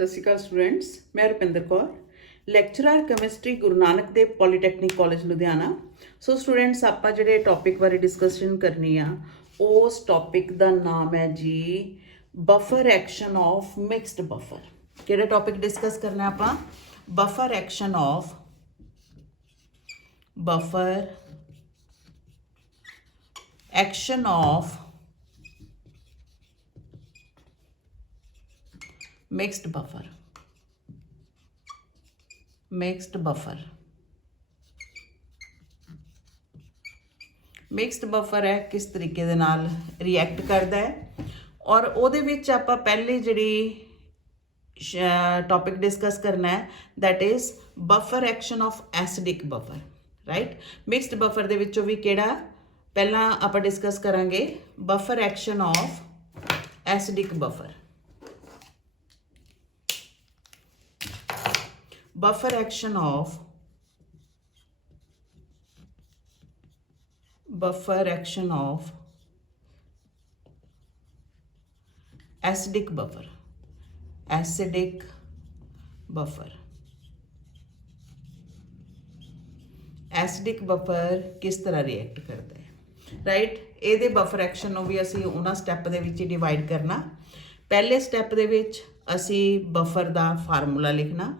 ਸਤਿ ਸ਼੍ਰੀ ਅਕਾਲ ਸਟੂਡੈਂਟਸ, ਮੈਂ Rupinder Kaur, lecturer chemistry Guru Nanak Dev polytechnic college Ludhiana. So students, ਆਪਾਂ ਜਿਹੜੇ ਟੌਪਿਕ ਬਾਰੇ ਡਿਸਕਸ਼ਨ ਕਰਨੀ ਆ, ਉਸ ਟੌਪਿਕ ਦਾ ਨਾਮ ਹੈ ਜੀ buffer action of mixed buffer. ਕਿਹੜਾ ਟੌਪਿਕ ਡਿਸਕਸ ਕਰਨਾ ਆਪਾਂ? Buffer action of mixed buffer mixed buffer ਹੈ ਕਿਸ ਤਰੀਕੇ ਦੇ ਨਾਲ ਰਿਐਕਟ ਕਰਦਾ ਹੈ, ਔਰ ਉਹਦੇ ਵਿੱਚ ਆਪਾਂ ਪਹਿਲੇ ਜਿਹੜੀ ਟੌਪਿਕ ਡਿਸਕਸ ਕਰਨਾ ਹੈ that is buffer action of acidic buffer, right. Mixed buffer ਦੇ ਵਿੱਚੋਂ ਵੀ ਕਿਹੜਾ ਪਹਿਲਾਂ ਆਪਾਂ ਡਿਸਕਸ ਕਰਾਂਗੇ? Buffer action of acidic buffer. Buffer action of acidic buffer किस तरह रिएक्ट करता है, राइट। ਇਹਦੇ ਬਫਰ ਐਕਸ਼ਨ ਨੂੰ ਵੀ ਅਸੀਂ ਉਹਨਾਂ ਸਟੈਪ ਦੇ ਵਿੱਚ ਡਿਵਾਈਡ ਕਰਨਾ। ਪਹਿਲੇ ਸਟੈਪ ਦੇ ਵਿੱਚ ਅਸੀਂ ਬਫਰ ਦਾ ਫਾਰਮੂਲਾ ਲਿਖਣਾ।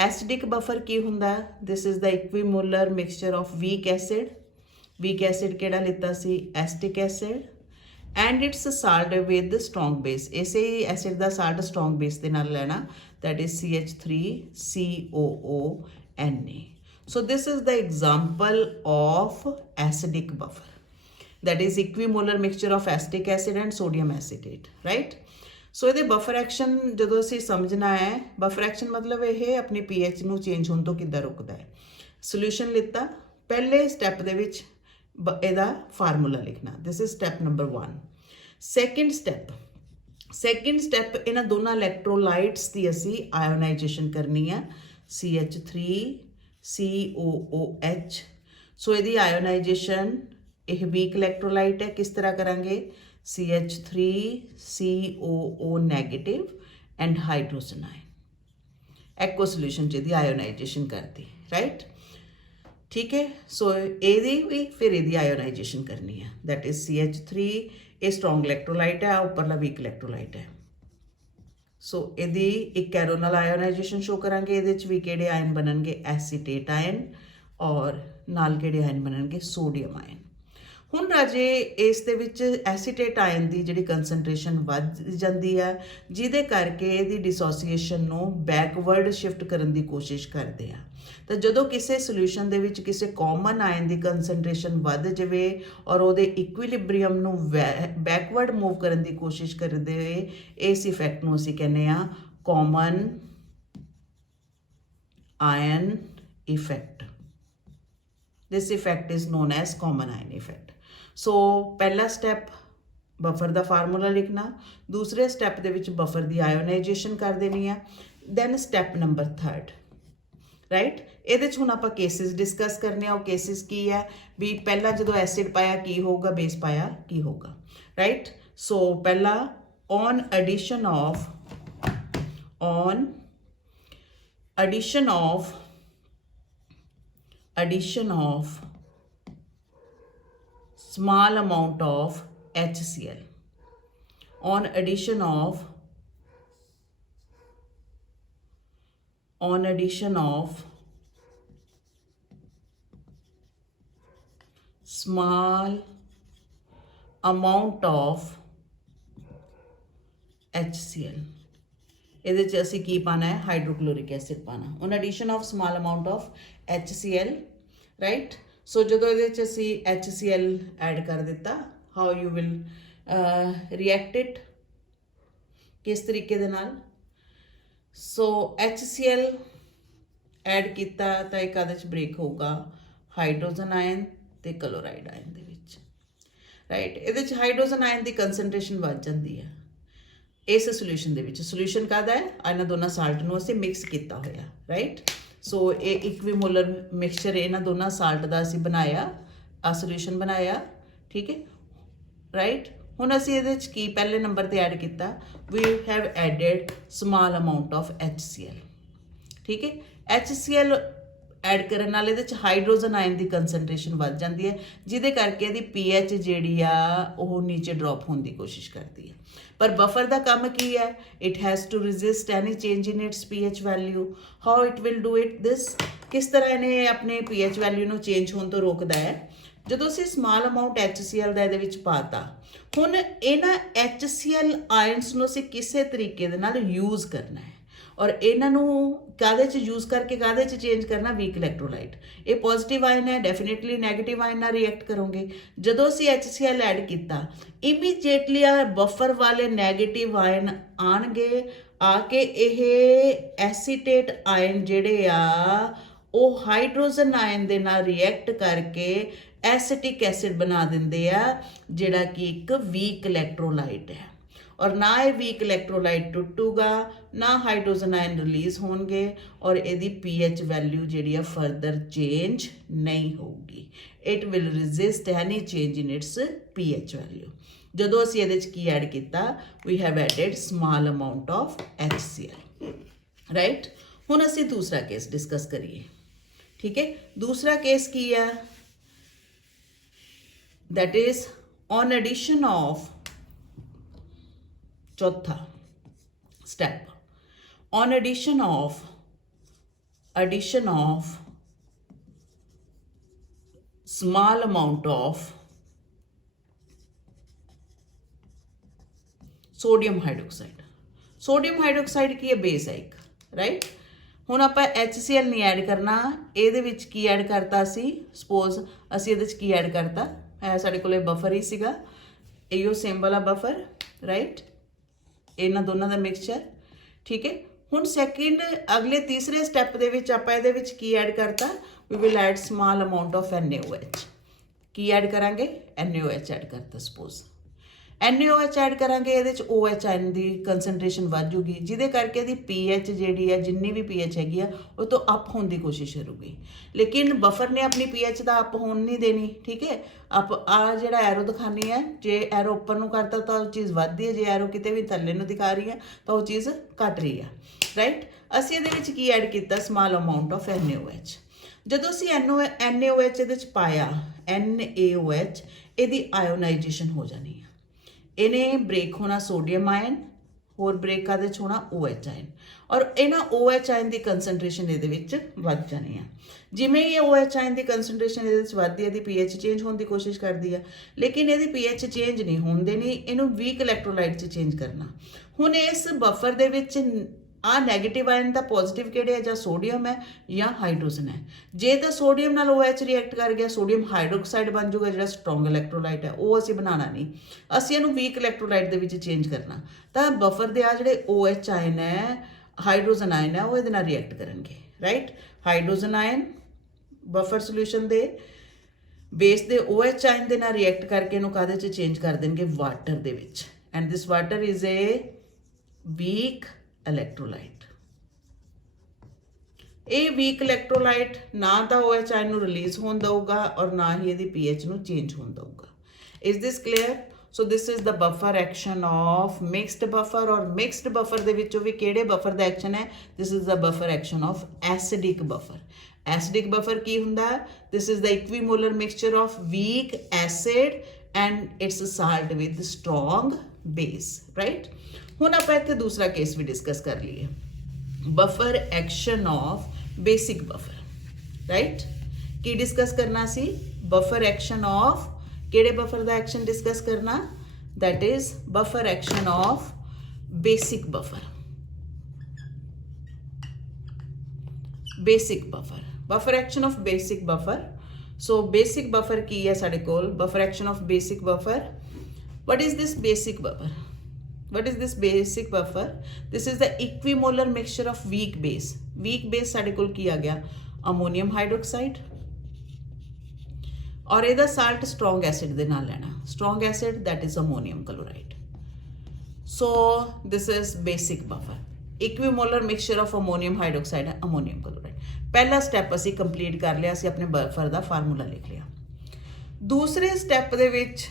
ਐਸਿਡਿਕ ਬਫਰ ਕੀ ਹੁੰਦਾ? This is the equimolar mixture of weak acid ਕਿਹੜਾ ਲਿੱਤਾ ਸੀ? Acetic acid, and its salt with strong base. ਇਸੇ ਐਸਿਡ ਦਾ ਸਾਲਟ ਸਟਰੋਂਗ ਬੇਸ ਦੇ ਨਾਲ ਲੈਣਾ, that is CH3COONA। So this is the example of acidic buffer, that is equimolar mixture of acetic acid and sodium acetate, right। ਸੋ ਇਹਦੇ buffer action ਜਦੋਂ ਅਸੀਂ ਸਮਝਣਾ ਹੈ, ਬਫਰ ਐਕਸ਼ਨ ਮਤਲਬ ਇਹ ਆਪਣੀ pH ਨੂੰ ਚੇਂਜ ਹੋਣ ਤੋਂ ਕਿੱਦਾਂ ਰੋਕਦਾ ਹੈ। ਸੋਲੂਸ਼ਨ ਲਿੱਤਾ, ਪਹਿਲੇ ਸਟੈਪ ਦੇ ਵਿੱਚ ਇਹਦਾ ਫਾਰਮੂਲਾ ਲਿਖਣਾ, this is step number 1। Second step ਇਹਨਾਂ ਦੋਨਾਂ ਇਲੈਕਟ੍ਰੋਲਾਈਟਸ ਦੀ ਅਸੀਂ ਆਇਓਨਾਈਜੇਸ਼ਨ ਕਰਨੀ ਹੈ, CH3COOH। ਸੋ ਇਹਦੀ ਆਇਓਨਾਈਜੇਸ਼ਨ, ਇਹ ਵੀਕ ਇਲੈਕਟ੍ਰੋਲਾਈਟ ਹੈ, ਕਿਸ ਤਰ੍ਹਾਂ ਕਰਾਂਗੇ? CH3CO negative and hydrogen ion, aqueous solution 'ਚ ਇਹਦੀ ਆਇਓਨਾਈਜੇਸ਼ਨ ਕਰਤੀ, ਰਾਈਟ। ਠੀਕ ਹੈ। ਸੋ ਇਹਦੀ ਵੀ ਫਿਰ ਇਹਦੀ ਆਇਓਨਾਈਜੇਸ਼ਨ ਕਰਨੀ ਹੈ, ਦੈਟ ਇਜ਼ CH3। ਇਹ ਸਟਰੋਂਗ ਇਲੈਕਟ੍ਰੋਲਾਈਟ ਹੈ, ਉੱਪਰਲਾ ਵੀਕ ਇਲੈਕਟ੍ਰੋਲਾਈਟ ਹੈ। ਸੋ ਇਹਦੀ ਇੱਕ ਕੈਰੋ ਨਾਲ ਆਇਓਨਾਈਜੇਸ਼ਨ ਸ਼ੋ ਕਰਾਂਗੇ। ਇਹਦੇ 'ਚ ਵੀ ਕਿਹੜੇ ਆਇਨ ਬਣਨਗੇ? ਐਸੀਟੇਟ ਆਇਨ, ਔਰ ਨਾਲ ਕਿਹੜੇ ਆਇਨ ਬਣਨਗੇ? Sodium ion. ਹੁਣ ਰਾਜੇ ਇਸ ਦੇ ਵਿੱਚ ਐਸੀਟੇਟ ਆਇਨ ਦੀ ਜਿਹੜੀ ਕੰਸਨਟ੍ਰੇਸ਼ਨ ਵੱਧ ਜਾਂਦੀ ਹੈ, ਜਿਹਦੇ ਕਰਕੇ ਇਹਦੀ ਡਿਸੋਸੀਏਸ਼ਨ ਨੂੰ ਬੈਕਵਰਡ ਸ਼ਿਫਟ ਕਰਨ ਦੀ ਕੋਸ਼ਿਸ਼ ਕਰਦੇ ਆ। ਤਾਂ ਜਦੋਂ ਕਿਸੇ ਸੋਲਿਊਸ਼ਨ ਦੇ ਵਿੱਚ ਕਿਸੇ ਕਾਮਨ ਆਇਨ ਦੀ ਕੰਸਨਟ੍ਰੇਸ਼ਨ ਵੱਧ ਜਾਵੇ ਔਰ ਉਹਦੇ ਇਕੁਇਲਿਬ੍ਰੀਅਮ ਨੂੰ ਬੈਕਵਰਡ ਮੂਵ ਕਰਨ ਦੀ ਕੋਸ਼ਿਸ਼ ਕਰਦੇ ਹੋਏ, ਇਸ ਇਫੈਕਟ ਨੂੰ ਅਸੀਂ ਕਹਿੰਦੇ ਆ common ion effect. This effect is known as common ion effect. So ਪਹਿਲਾ ਸਟੈਪ ਬਫਰ ਦਾ ਫਾਰਮੂਲਾ ਲਿਖਣਾ, ਦੂਸਰੇ ਸਟੈਪ ਦੇ ਵਿੱਚ ਬਫਰ ਦੀ ਆਇਓਨਾਈਜੇਸ਼ਨ ਕਰ ਦੇਣੀ ਆ। Then step number 3, right. ਇਹਦੇ 'ਚ ਹੁਣ ਆਪਾਂ ਕੇਸਿਸ ਡਿਸਕਸ ਕਰਨੇ ਆ। ਉਹ ਕੇਸਿਸ ਕੀ ਹੈ ਵੀ ਪਹਿਲਾਂ ਜਦੋਂ ਐਸਿਡ ਪਾਇਆ ਕੀ ਹੋਊਗਾ, ਬੇਸ ਪਾਇਆ ਕੀ ਹੋਊਗਾ, ਰਾਈਟ। ਸੋ ਪਹਿਲਾ on addition of small amount of HCl, on addition of small amount of HCl, ਇਹਦੇ 'ਚ ਅਸੀਂ ਕੀ ਪਾਣਾ ਹੈ? ਹਾਈਡਰੋਕਲੋਰਿਕ ਐਸਿਡ ਪਾਣਾ, on addition of small amount of HCl, right. So ਜਦੋਂ ਇਹਦੇ 'ਚ ਅਸੀਂ HCl ਐਡ ਕਰ ਦਿੱਤਾ, how you will react it, ਕਿਸ ਤਰੀਕੇ ਦੇ ਨਾਲ? ਸੋ HCl ਐਡ ਕੀਤਾ ਤਾਂ ਇੱਕ ਇਹਦੇ 'ਚ ਬ੍ਰੇਕ ਹੋਊਗਾ ਹਾਈਡਰੋਜਨ ਆਇਨ ਤੇ ਕਲੋਰਾਈਡ ਆਇਨ ਦੇ ਵਿੱਚ, ਰਾਈਟ। ਇਹਦੇ 'ਚ ਹਾਈਡਰੋਜਨ ਆਇਨ ਦੀ ਕੰਸਨਟ੍ਰੇਸ਼ਨ ਵੱਧ ਜਾਂਦੀ ਹੈ ਇਸ ਸੋਲਿਊਸ਼ਨ ਦੇ ਵਿੱਚ। ਸੋਲਿਊਸ਼ਨ ਕਾਹਦਾ ਹੈ? ਇਹਨਾਂ ਦੋਨਾਂ ਸਾਲਟ ਨੂੰ ਅਸੀਂ ਮਿਕਸ ਕੀਤਾ ਹੋਇਆ, ਰਾਈਟ। ਸੋ ਇਹ ਇਕੁਈਮੋਲਰ ਮਿਕਸਚਰ ਇਹਨਾਂ ਦੋਨਾਂ ਸਾਲਟ ਦਾ ਅਸੀਂ ਬਣਾਇਆ, ਆ ਸੋਲਿਊਸ਼ਨ ਬਣਾਇਆ, ਠੀਕ ਹੈ, ਰਾਈਟ। ਹੁਣ ਅਸੀਂ ਇਹਦੇ ਵਿੱਚ ਕੀ ਪਹਿਲੇ ਨੰਬਰ ਤੇ ਐਡ ਕੀਤਾ, we have added small amount of HCl। ਠੀਕ ਹੈ, HCl ਐਡ ਕਰਨ ਨਾਲ ਇਹਦੇ ਵਿੱਚ ਹਾਈਡਰੋਜਨ ਆਇਨ ਦੀ ਕੰਸਨਟ੍ਰੇਸ਼ਨ ਵੱਧ ਜਾਂਦੀ ਹੈ, ਜਿਹਦੇ ਕਰਕੇ ਇਹਦੀ pH ਜਿਹੜੀ ਆ ਉਹ ਨੀਚੇ ਡ੍ਰੌਪ ਹੋਣ ਦੀ ਕੋਸ਼ਿਸ਼ ਕਰਦੀ ਹੈ। ਪਰ ਬਫਰ ਦਾ ਕੰਮ ਕੀ ਹੈ, it has to resist any change in its pH value. How it will do it this, ਕਿਸ ਤਰ੍ਹਾਂ ਇਹਨੇ ਆਪਣੇ pH ਵੈਲਿਊ ਨੂੰ ਚੇਂਜ ਹੋਣ ਤੋਂ ਰੋਕਦਾ ਹੈ। ਜਦੋਂ ਅਸੀਂ ਸਮਾਲ ਅਮਾਊਂਟ HCl ਦਾ ਇਹਦੇ ਵਿੱਚ ਪਾਤਾ, ਹੁਣ ਇਹਨਾਂ HCl ਆਇਨਸ ਨੂੰ ਅਸੀਂ ਕਿਸੇ ਤਰੀਕੇ ਦੇ ਨਾਲ ਯੂਜ਼ ਕਰਨਾ ਹੈ, ਔਰ ਇਹਨਾਂ ਨੂੰ ਕਾਹਦੇ 'ਚ ਯੂਜ਼ ਕਰਕੇ ਕਾਹਦੇ 'ਚ ਚੇਂਜ ਕਰਨਾ, ਵੀਕ ਇਲੈਕਟ੍ਰੋਲਾਈਟ। ਇਹ ਪੋਜ਼ਿਟਿਵ ਆਇਨ ਹੈ, ਡੈਫੀਨੇਟਲੀ ਨੈਗੇਟਿਵ ਆਇਨ ਨਾਲ ਰਿਐਕਟ ਕਰੋਗੇ। ਜਦੋਂ ਅਸੀਂ HCl ਐਡ ਕੀਤਾ, ਇਮੀਡੀਏਟਲੀ ਆ ਬਫਰ ਵਾਲੇ ਨੈਗੇਟਿਵ ਆਇਨ ਆਣਗੇ, ਆ ਕੇ ਇਹ ਐਸੀਟੇਟ ਆਇਨ ਜਿਹੜੇ ਆ ਉਹ ਹਾਈਡਰੋਜਨ ਆਇਨ ਦੇ ਨਾਲ ਰਿਐਕਟ ਕਰਕੇ ਐਸੀਟਿਕ ਐਸਿਡ ਬਣਾ ਦਿੰਦੇ ਆ, ਜਿਹੜਾ ਕਿ ਇੱਕ ਵੀਕ ਇਲੈਕਟ੍ਰੋਲਾਈਟ ਹੈ। ਔਰ ਨਾ ਇਹ ਵੀਕ ਇਲੈਕਟ੍ਰੋਲਾਈਟ ਟੁੱਟੂਗਾ, ਨਾ ਹਾਈਡਰੋਜਨ ਆਇਨ ਰਿਲੀਜ਼ ਹੋਣਗੇ, ਔਰ ਇਹਦੀ pH ਵੈਲਿਊ ਜਿਹੜੀ ਆ ਫਰਦਰ ਚੇਂਜ ਨਹੀਂ ਹੋਊਗੀ। It will resist any change in its pH value. ਜਦੋਂ ਅਸੀਂ ਇਹਦੇ 'ਚ ਕੀ ਐਡ ਕੀਤਾ, we have added small amount of HCl, right. ਹੁਣ ਅਸੀਂ ਦੂਸਰਾ ਕੇਸ ਡਿਸਕਸ ਕਰੀਏ। ਠੀਕ ਹੈ, ਦੂਸਰਾ ਕੇਸ ਕੀ ਹੈ, that is on addition of, चौथा step, on addition of small amount of sodium hydroxide। sodium hydroxide की है बेस है एक, राइट। ਹੁਣ ਆਪਾਂ HCl ਨਹੀਂ ਐਡ ਕਰਨਾ, ਇਹਦੇ ਵਿੱਚ ਕੀ ਐਡ ਕਰਤਾ ਸੀ, ਸਪੋਜ਼ ਅਸੀਂ ਇਹਦੇ ਵਿੱਚ ਕੀ ਐਡ ਕਰਤਾ ਹੈ, ਸਾਡੇ ਕੋਲ ਬਫਰ ਹੀ ਸੀਗਾ, ਇਹੋ ਸੇਮ ਵਾਲਾ ਬਫਰ, ਰਾਈਟ, ਇਹਨਾਂ ਦੋਨਾਂ ਦਾ ਮਿਕਸਚਰ। ਠੀਕ ਹੈ, ਹੁਣ ਸੈਕਿੰਡ ਅਗਲੇ ਤੀਸਰੇ ਸਟੈਪ ਦੇ ਵਿੱਚ ਆਪਾਂ ਇਹਦੇ ਵਿੱਚ ਕੀ ਐਡ ਕਰਤਾ, we will add small amount of NaOH। ਕੀ ਐਡ ਕਰਾਂਗੇ, NaOH ਐਡ ਕਰਤਾ। ਸਪੋਜ਼ NaOH ਐਡ ਕਰਾਂਗੇ, ਇਹਦੇ 'ਚ OH ਆਇਨ ਦੀ ਕੰਸਨਟ੍ਰੇਸ਼ਨ ਵੱਧ ਜੂਗੀ, ਜਿਹਦੇ ਕਰਕੇ ਇਹਦੀ pH ਜਿਹੜੀ ਹੈ, ਜਿੰਨੀ ਵੀ pH ਹੈਗੀ ਆ, ਉਹ ਤੋਂ ਅਪ ਹੋਣ ਦੀ ਕੋਸ਼ਿਸ਼ ਕਰੂਗੀ। ਲੇਕਿਨ ਬਫਰ ਨੇ ਆਪਣੀ pH ਦਾ ਅਪ ਹੋਣ ਨਹੀਂ ਦੇਣੀ। ਠੀਕ ਹੈ, ਅਪ ਆ ਜਿਹੜਾ ਐਰੋ ਦਿਖਾਣੀ ਹੈ, ਜੇ ਐਰੋ ਉੱਪਰ ਨੂੰ ਕਰਤਾ ਤਾਂ ਉਹ ਚੀਜ਼ ਵੱਧਦੀ ਹੈ, ਜੇ ਐਰੋ ਕਿਤੇ ਵੀ ਥੱਲੇ ਨੂੰ ਦਿਖਾ ਰਹੀ ਹੈ ਤਾਂ ਉਹ ਚੀਜ਼ ਘਟ ਰਹੀ ਹੈ, ਰਾਈਟ। ਅਸੀਂ ਇਹਦੇ ਵਿੱਚ ਕੀ ਐਡ ਕੀਤਾ, ਸਮਾਲ ਅਮਾਊਂਟ ਆਫ NaOH। ਜਦੋਂ ਅਸੀਂ NaOH ਇਹਦੇ 'ਚ ਪਾਇਆ, NaOH, ਇਹਦੀ ਆਇਓਨਾਈਜੇਸ਼ਨ ਹੋ ਜਾਣੀ ਹੈ। ਇਹਨੇ ਬ੍ਰੇਕ ਹੋਣਾ ਸੋਡੀਅਮ ਆਇਨ, ਹੋਰ ਬ੍ਰੇਕ ਕਾਹਦੇ 'ਚ ਹੋਣਾ, OH ਆਇਨ, ਔਰ ਇਹਨਾਂ OH ਆਇਨ ਦੀ ਕੰਸਨਟ੍ਰੇਸ਼ਨ ਇਹਦੇ ਵਿੱਚ ਵੱਧ ਜਾਣੀ ਆ। ਜਿਵੇਂ ਹੀ OH ਆਇਨ ਦੀ ਕੰਸਨਟ੍ਰੇਸ਼ਨ ਇਹਦੇ ਵਿੱਚ ਵੱਧਦੀ ਹੈ, ਇਹਦੀ pH ਚੇਂਜ ਹੋਣ ਦੀ ਕੋਸ਼ਿਸ਼ ਕਰਦੀ ਹੈ, ਲੇਕਿਨ ਇਹਦੀ pH ਚੇਂਜ ਨਹੀਂ ਹੋਣ ਦੇਣੀ, ਇਹਨੂੰ ਵੀਕ ਇਲੈਕਟ੍ਰੋਲਾਈਟ 'ਚ ਚੇਂਜ ਕਰਨਾ। ਹੁਣ ਇਸ ਬਫਰ ਦੇ ਵਿੱਚ ਆ ਨੈਗੇਟਿਵ ਆਇਨ ਦਾ ਪੋਜ਼ਿਟਿਵ ਕਿਹੜੇ ਹੈ, ਜਾਂ ਸੋਡੀਅਮ ਹੈ ਜਾਂ ਹਾਈਡਰੋਜਨ ਹੈ। ਜੇ ਤਾਂ ਸੋਡੀਅਮ ਨਾਲ OH ਰਿਐਕਟ ਕਰ ਗਿਆ, ਸੋਡੀਅਮ ਹਾਈਡਰੋਕਸਾਈਡ ਬਣ ਜਾਊਗਾ, ਜਿਹੜਾ ਸਟਰੋਂਗ ਇਲੈਕਟ੍ਰੋਲਾਈਟ ਹੈ, ਉਹ ਅਸੀਂ ਬਣਾਉਣਾ ਨਹੀਂ, ਅਸੀਂ ਇਹਨੂੰ ਵੀਕ ਇਲੈਕਟ੍ਰੋਲਾਈਟ ਦੇ ਵਿੱਚ ਚੇਂਜ ਕਰਨਾ। ਤਾਂ ਬਫਰ ਦੇ ਆ ਜਿਹੜੇ OH ਆਇਨ ਹੈ, ਹਾਈਡਰੋਜਨ ਆਇਨ ਹੈ, ਉਹ ਇਹਦੇ ਨਾਲ ਰਿਐਕਟ ਕਰਨਗੇ, right. Hydrogen ion buffer solution ਦੇ ਬੇਸ ਦੇ OH ਆਇਨ ਦੇ ਨਾਲ ਰਿਐਕਟ ਕਰਕੇ ਇਹਨੂੰ ਕਾਹਦੇ 'ਚ ਚੇਂਜ ਕਰ ਦੇਣਗੇ, ਵਾਟਰ ਦੇ ਵਿੱਚ। And this water is a weak electrolyte. ਇਹ ਵੀਕ ਇਲੈਕਟ੍ਰੋਲਾਈਟ ਨਾ ਤਾਂ OH ਆਇਨ ਨੂੰ ਰਿਲੀਜ਼ ਹੋਣ ਦਊਗਾ, ਔਰ ਨਾ ਹੀ ਇਹਦੀ pH ਨੂੰ ਚੇਂਜ ਹੋਣ ਦਊਗਾ। Is this clear? So this is the buffer action of mixed buffer. ਔਰ ਮਿਕਸਡ ਬਫਰ ਦੇ ਵਿੱਚੋਂ ਵੀ ਕਿਹੜੇ ਬਫਰ ਦਾ ਐਕਸ਼ਨ ਹੈ, this is the buffer action of acidic buffer. Acidic buffer ਕੀ ਹੁੰਦਾ, this is the equimolar mixture of weak acid and its salt with strong base, right. ਹੁਣ ਆਪਾਂ ਇੱਥੇ ਦੂਸਰਾ ਕੇਸ ਵੀ ਡਿਸਕਸ ਕਰ ਲਈਏ, buffer action of basic buffer, right. Ki discuss ਕਰਨਾ ਸੀ, ਬਫਰ ਐਕਸ਼ਨ ਆਫ ਕਿਹੜੇ ਬਫਰ ਦਾ ਐਕਸ਼ਨ ਡਿਸਕਸ ਕਰਨਾ, that is buffer action of basic buffer। basic buffer action of basic buffer। so basic buffer ਕੀ ਹੈ ਸਾਡੇ ਕੋਲ, buffer action of basic buffer। what is this basic buffer? what is this basic buffer? this is the equimolar mixture of weak base। weak base ਸਾਡੇ ਕੋਲ ਕੀ ਆ ਗਿਆ, ammonium hydroxide, ਔਰ ਇਹਦਾ salt strong acid ਦੇ ਨਾਲ ਲੈਣਾ, strong acid that is ammonium chloride. so this is basic buffer, equimolar mixture of ammonium hydroxide and ammonium chloride। ਪਹਿਲਾ ਸਟੈਪ ਅਸੀਂ ਕੰਪਲੀਟ ਕਰ ਲਿਆ, ਅਸੀਂ ਆਪਣੇ ਬਫਰ ਦਾ ਫਾਰਮੂਲਾ ਲਿਖ ਲਿਆ। ਦੂਸਰੇ ਸਟੈਪ ਦੇ ਵਿੱਚ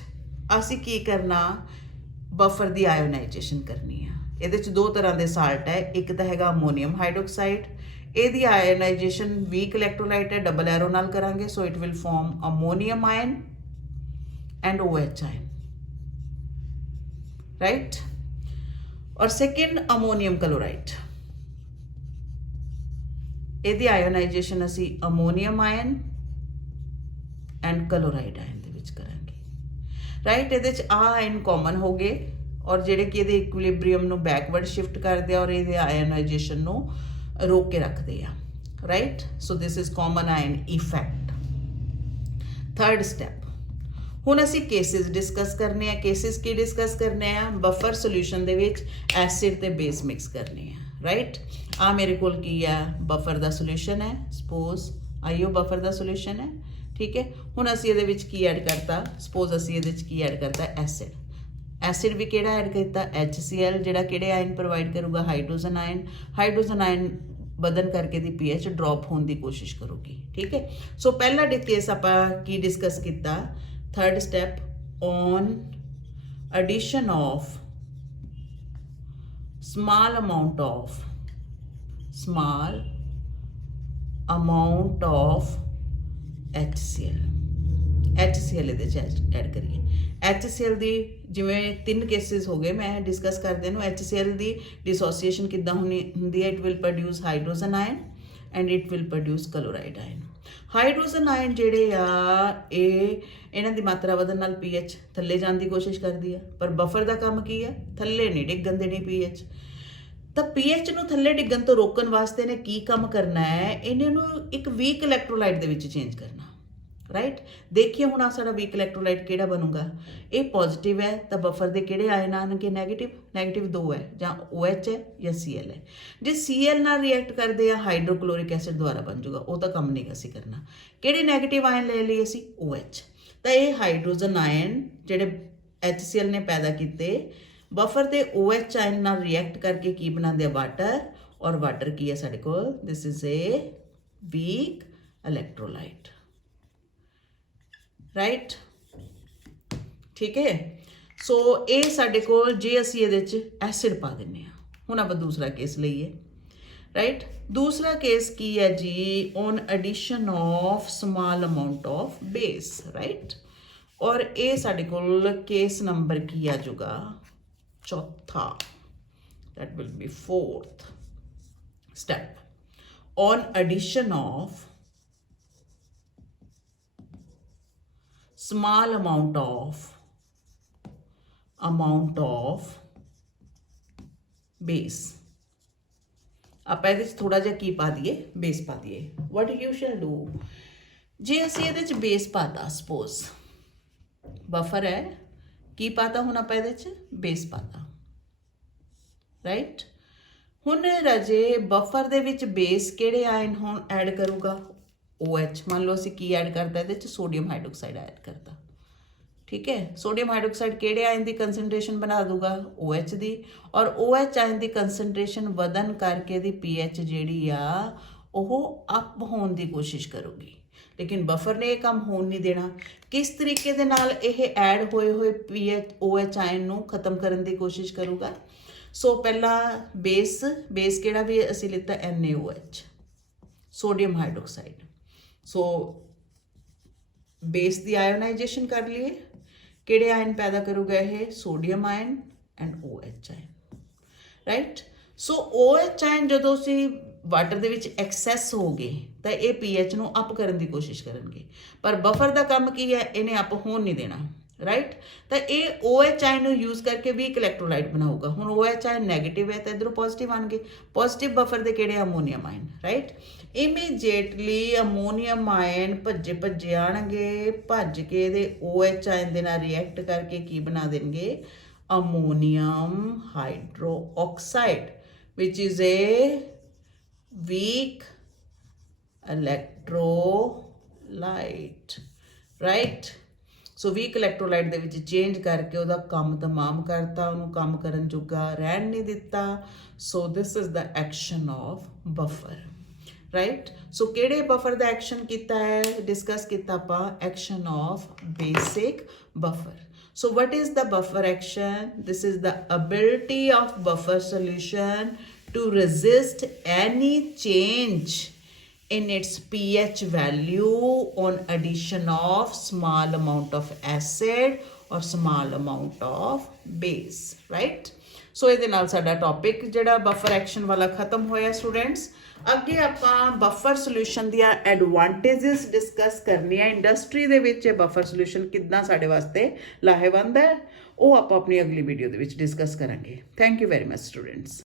ਅਸੀਂ ਕੀ ਕਰਨਾ, ਬਫਰ ਦੀ ਆਇਓਨਾਈਜੇਸ਼ਨ ਕਰਨੀ ਆ। ਇਹਦੇ 'ਚ ਦੋ ਤਰ੍ਹਾਂ ਦੇ ਸਾਲਟ ਹੈ, ਇੱਕ ਤਾਂ ਹੈਗਾ ਅਮੋਨੀਅਮ ਹਾਈਡਰੋਕਸਾਈਡ, ਇਹਦੀ ਆਇਓਨਾਈਜੇਸ਼ਨ ਵੀਕ ਇਲੈਕਟ੍ਰੋਲਾਈਟ ਹੈ, ਡਬਲ ਐਰੋ ਨਾਲ ਕਰਾਂਗੇ, so it will form ammonium ion and OH ion, right. ਔਰ ਸੈਕਿੰਡ ਅਮੋਨੀਅਮ ਕਲੋਰਾਈਡ, ਇਹਦੀ ਆਇਓਨਾਈਜੇਸ਼ਨ ਅਸੀਂ ammonium ion and chloride ion ਦੇ ਵਿੱਚ ਕਰਾਂਗੇ, ਰਾਈਟ। ਇਹਦੇ 'ਚ ਆ ਆਇਨ ਕਾਮਨ ਹੋ ਗਏ ਔਰ ਜਿਹੜੇ ਕਿ ਇਹਦੇ ਇਕੁਇਲਿਬਰੀਅਮ ਨੂੰ ਬੈਕਵਰਡ ਸ਼ਿਫਟ ਕਰਦੇ ਆ ਔਰ ਇਹਦੇ ਆਇਓਨਾਈਜੇਸ਼ਨ ਨੂੰ ਰੋਕ ਕੇ ਰੱਖਦੇ ਆ, right. So this is common ion effect. Third step, ਹੁਣ ਅਸੀਂ ਕੇਸਿਸ ਡਿਸਕਸ ਕਰਨੇ ਆ। ਕੇਸਿਸ ਕੀ ਡਿਸਕਸ ਕਰਨੇ ਆ? ਬਫਰ ਸੋਲਿਊਸ਼ਨ ਦੇ ਵਿੱਚ ਐਸਿਡ ਤੇ ਬੇਸ ਮਿਕਸ ਕਰਨੇ ਆ, ਰਾਈਟ। ਆ ਮੇਰੇ ਕੋਲ ਕੀ ਆ? ਬਫਰ ਦਾ ਸੋਲਿਊਸ਼ਨ ਹੈ, ਸਪੋਜ਼ ਆਈਓ ਬਫਰ ਦਾ ਸੋਲਿਊਸ਼ਨ ਹੈ, ਠੀਕ ਹੈ। ਹੁਣ ਅਸੀਂ ਇਹਦੇ ਵਿੱਚ ਕੀ ਐਡ ਕਰਤਾ? ਸਪੋਜ਼ ਅਸੀਂ ਇਹਦੇ ਵਿੱਚ ਕੀ ਐਡ ਕਰਤਾ? ਐਸਿਡ। ਐਸਿਡ ਵੀ ਕਿਹੜਾ ਐਡ ਕੀਤਾ? HCl, ਜਿਹੜਾ ਕਿਹੜੇ ਆਇਨ ਪ੍ਰੋਵਾਈਡ ਕਰੂਗਾ? Hydrogen ion. ਹਾਈਡਰੋਜਨ ਆਇਨ ਵਧਣ ਕਰਕੇ ਦੀ pH ਡ੍ਰੌਪ ਹੋਣ ਦੀ ਕੋਸ਼ਿਸ਼ ਕਰੂਗੀ, ਠੀਕ ਹੈ। ਸੋ ਪਹਿਲਾ ਕੇਸ ਆਪਾਂ ਕੀ ਡਿਸਕਸ ਕੀਤਾ? Third step, on addition of small amount of HCl ਇਹਦੇ 'ਚ ਐਡ ਕਰੀਏ। HCl ਦੀ ਜਿਵੇਂ 3 ਕੇਸਿਸ ਹੋ ਗਏ ਮੈਂ ਡਿਸਕਸ ਕਰਦੇ ਨੂੰ। HCl ਦੀ ਡਿਸੋਸੀਏਸ਼ਨ ਕਿੱਦਾਂ ਹੁੰਦੀ ਹੈ? It will produce hydrogen ion and it will produce chloride ion. Hydrogen ion ਜਿਹੜੇ ਆ ਇਹਨਾਂ ਦੀ ਮਾਤਰਾ ਵਧਣ ਨਾਲ pH ਥੱਲੇ ਜਾਣ ਦੀ ਕੋਸ਼ਿਸ਼ ਕਰਦੀ ਆ, ਪਰ ਬਫਰ ਦਾ ਕੰਮ ਕੀ ਹੈ? ਥੱਲੇ ਨਹੀਂ ਡਿੱਗਣ ਦੇਣੀ pH। ਤਾਂ pH ਨੂੰ ਥੱਲੇ ਡਿੱਗਣ ਤੋਂ ਰੋਕਣ ਵਾਸਤੇ ਇਹਨੇ ਕੀ ਕੰਮ ਕਰਨਾ ਹੈ? ਇਹਨੇ ਨੂੰ ਇੱਕ ਵੀਕ ਇਲੈਕਟ੍ਰੋਲਾਈਟ ਦੇ ਵਿੱਚ ਚੇਂਜ ਕਰਨਾ, ਰਾਈਟ। ਦੇਖੀਏ ਹੁਣ ਆ ਸਾਡਾ ਵੀਕ ਇਲੈਕਟ੍ਰੋਲਾਈਟ ਕਿਹੜਾ ਬਣੂਗਾ? ਇਹ ਪੋਜ਼ਿਟਿਵ ਹੈ ਤਾਂ ਬਫਰ ਦੇ ਕਿਹੜੇ ਆਇਨ ਆਣਗੇ? ਨੈਗੇਟਿਵ 2 ਹੈ, ਜਾਂ OH ਹੈ ਜਾਂ Cl ਹੈ। ਜੇ Cl ਨਾਲ ਰਿਐਕਟ ਕਰਦੇ ਆ ਹਾਈਡਰੋਕਲੋਰਿਕ ਐਸਿਡ ਦੁਆਰਾ ਬਣ ਜਾਊਗਾ, ਉਹ ਤਾਂ ਕੰਮ ਨਹੀਂ ਅਸੀਂ ਕਰਨਾ। ਕਿਹੜੇ ਨੈਗੇਟਿਵ ਆਇਨ ਲੈ ਲਈ ਅਸੀਂ? OH। ਤਾਂ ਇਹ ਹਾਈਡਰੋਜਨ ਆਇਨ ਜਿਹੜੇ HCl ਨੇ ਪੈਦਾ ਕੀਤੇ, ਬਫਰ ਦੇ OH ਆਇਨ ਨਾਲ ਰਿਐਕਟ ਕਰਕੇ ਕੀ ਬਣਾਉਂਦੇ ਆ? ਵਾਟਰ। ਔਰ ਵਾਟਰ ਕੀ ਹੈ ਸਾਡੇ ਕੋਲ? This is a weak electrolyte, right, ਠੀਕ ਹੈ। ਸੋ ਇਹ ਸਾਡੇ ਕੋਲ, ਜੇ ਅਸੀਂ ਇਹਦੇ 'ਚ ਐਸਿਡ ਪਾ ਦਿੰਦੇ ਹਾਂ। ਹੁਣ ਆਪਾਂ ਦੂਸਰਾ ਕੇਸ ਲਈਏ, ਰਾਈਟ। ਦੂਸਰਾ ਕੇਸ ਕੀ ਹੈ ਜੀ? On addition of small amount of base, right. ਔਰ ਇਹ ਸਾਡੇ ਕੋਲ ਕੇਸ ਨੰਬਰ ਕੀ ਆ ਜਾਊਗਾ? ਚੌਥਾ, that will be fourth step. On addition of small amount of base, ਆਪਾਂ ਇਹਦੇ 'ਚ ਥੋੜਾ ਜਿਹਾ ਕੀ ਪਾ ਦਈਏ? ਬੇਸ ਪਾ ਦਈਏ। what you shall do, ਜੇ ਅਸੀਂ ਇਹਦੇ 'ਚ ਬੇਸ ਪਾਤਾ, ਸਪੋਜ਼ ਬਫਰ ਹੈ, ਕੀ ਪਾਤਾ ਹੁਣ ਆਪਾਂ ਇਹਦੇ 'ਚ? ਬੇਸ ਪਾਤਾ, ਰਾਈਟ। ਹੁਣ ਰਾਜੇ ਬਫਰ ਦੇ ਵਿੱਚ ਬੇਸ ਕਿਹੜੇ ਆਇਨ ਹੁਣ ਐਡ ਕਰੂਗਾ? OH। ਮੰਨ ਲਓ ਅਸੀਂ ਕੀ ਐਡ ਕਰਤਾ ਇਹਦੇ 'ਚ? ਸੋਡੀਅਮ ਹਾਈਡਰੋਕਸਾਈਡ ਐਡ ਕਰਤਾ, ਠੀਕ ਹੈ। ਸੋਡੀਅਮ ਹਾਈਡਰੋਕਸਾਈਡ ਕਿਹੜੇ ਆਇਨ ਦੀ ਕੰਸਨਟ੍ਰੇਸ਼ਨ ਬਣਾ ਦੂਗਾ? OH ਦੀ। ਔਰ OH ਆਇਨ ਦੀ ਕੰਸਨਟ੍ਰੇਸ਼ਨ ਵਧਣ ਕਰਕੇ ਦੀ pH ਜਿਹੜੀ ਆ ਉਹ ਅਪ ਹੋਣ ਦੀ ਕੋਸ਼ਿਸ਼ ਕਰੂਗੀ, ਲੇਕਿਨ ਬਫਰ ਨੇ ਇਹ ਕੰਮ ਹੋਣ ਨਹੀਂ ਦੇਣਾ। ਕਿਸ ਤਰੀਕੇ ਦੇ ਨਾਲ ਇਹ ਐਡ ਹੋਏ pH OH ਆਇਨ ਨੂੰ ਖਤਮ ਕਰਨ ਦੀ ਕੋਸ਼ਿਸ਼ ਕਰੂਗਾ? ਸੋ ਪਹਿਲਾ ਬੇਸ ਕਿਹੜਾ ਵੀ ਅਸੀਂ ਲਿੱਤਾ? NaOH, sodium hydroxide. So base ਦੀ ਆਇਓਨਾਈਜੇਸ਼ਨ ਕਰ ਲਈਏ। ਕਿਹੜੇ ਆਇਨ ਪੈਦਾ ਕਰੂਗਾ ਇਹ? Sodium ion and OH ion, right. So OH ion ਜਦੋਂ ਅਸੀਂ ਵਾਟਰ ਦੇ ਵਿੱਚ ਐਕਸੈਸ ਹੋ ਗਏ ਤਾਂ ਇਹ pH ਨੂੰ ਅਪ ਕਰਨ ਦੀ ਕੋਸ਼ਿਸ਼ ਕਰਨਗੇ, ਪਰ ਬਫਰ ਦਾ ਕੰਮ ਕੀ ਹੈ? ਇਹਨੇ ਅਪ ਹੋਣ ਨਹੀਂ ਦੇਣਾ, ਰਾਈਟ। ਤਾਂ ਇਹ OH ਆਇਨ ਨੂੰ ਯੂਜ਼ ਕਰਕੇ ਵੀਕ ਇਲੈਕਟ੍ਰੋਲਾਈਟ ਬਣਾਊਗਾ। ਹੁਣ OH ਆਇਨ ਨੈਗੇਟਿਵ ਹੈ ਤਾਂ ਇੱਧਰੋਂ ਪੋਜ਼ਿਟਿਵ ਆਣਗੇ। ਪੋਜ਼ਿਟਿਵ ਬਫਰ ਦੇ ਕਿਹੜੇ? Ammonium ion, right. Immediately ammonium ion ਭੱਜੇ ਆਣਗੇ, ਭੱਜ ਕੇ ਇਹਦੇ OH ਆਇਨ ਦੇ ਨਾਲ ਰਿਐਕਟ ਕਰਕੇ ਕੀ ਬਣਾ ਦੇਣਗੇ? Ammonium hydroxide, which is a weak electrolyte, right? So weak electrolyte ਦੇ ਵਿੱਚ ਚੇਂਜ ਕਰਕੇ ਉਹਦਾ ਕੰਮ ਤਮਾਮ ਕਰਤਾ, ਉਹਨੂੰ ਕੰਮ ਕਰਨ ਜੋਗਾ ਰਹਿਣ ਨਹੀਂ ਦਿੱਤਾ। So this is the action of buffer, right. So ਕਿਹੜੇ ਬਫਰ ਦਾ ਐਕਸ਼ਨ ਕੀਤਾ ਹੈ? ਡਿਸਕਸ ਕੀਤਾ ਆਪਾਂ action of basic buffer. So what is the buffer action? This is the ability of buffer solution to resist any change in its pH value on addition of small amount of acid or small amount of base, right? ਸੋ ਇਹਦੇ ਨਾਲ ਸਾਡਾ topic ਜਿਹੜਾ buffer action ਵਾਲਾ ਖਤਮ ਹੋਇਆ students. ਅੱਗੇ ਆਪਾਂ buffer solution ਦੀਆਂ ਐਡਵਾਂਟੇजेस ਡਿਸਕਸ ਕਰਨੀਆਂ। ਇੰਡਸਟਰੀ ਦੇ ਵਿੱਚ ਇਹ ਬਫਰ ਸੋਲੂਸ਼ਨ ਕਿੱਦਾਂ ਸਾਡੇ ਵਾਸਤੇ ਲਾਹੇਵੰਦ ਹੈ, ਉਹ ਆਪਾਂ ਆਪਣੀ ਅਗਲੀ ਵੀਡੀਓ ਦੇ ਵਿੱਚ ਡਿਸਕਸ ਕਰਾਂਗੇ। Thank you very much students.